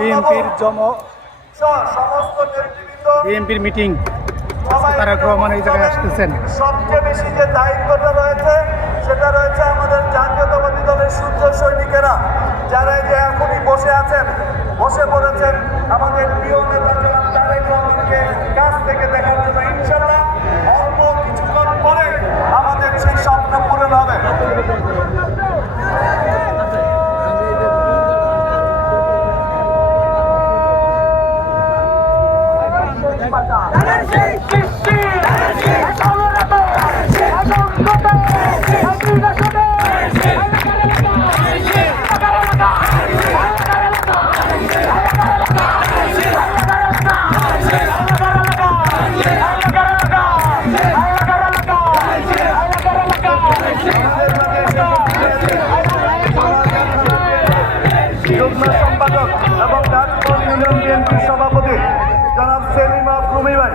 বিএনপির বিএনপির মিটিং তারেক রহমান এই জায়গায় আসতেছেন। সবচেয়ে বেশি যে দায়িত্বটা রয়েছে সেটা রয়েছে আমাদের জাতীয়তাবাদী দলের সূর্য সৈনিকেরা, যারা যে এখনই বসে পড়েছেন আমাদের প্রিয় নেতা জনাব তারেক রহমানকে কাছ থেকে দেখার জন্য। ইনশাআল্লাহ অল্প কিছুক্ষণ পরে আমাদের সেই স্বপ্ন পূরণ হবে। যুগ্ম সম্পাদক এবং গাজীপুর ইউনিয়ন বিএনপির সভাপতি জনাব সেলিম রুমি ভাই।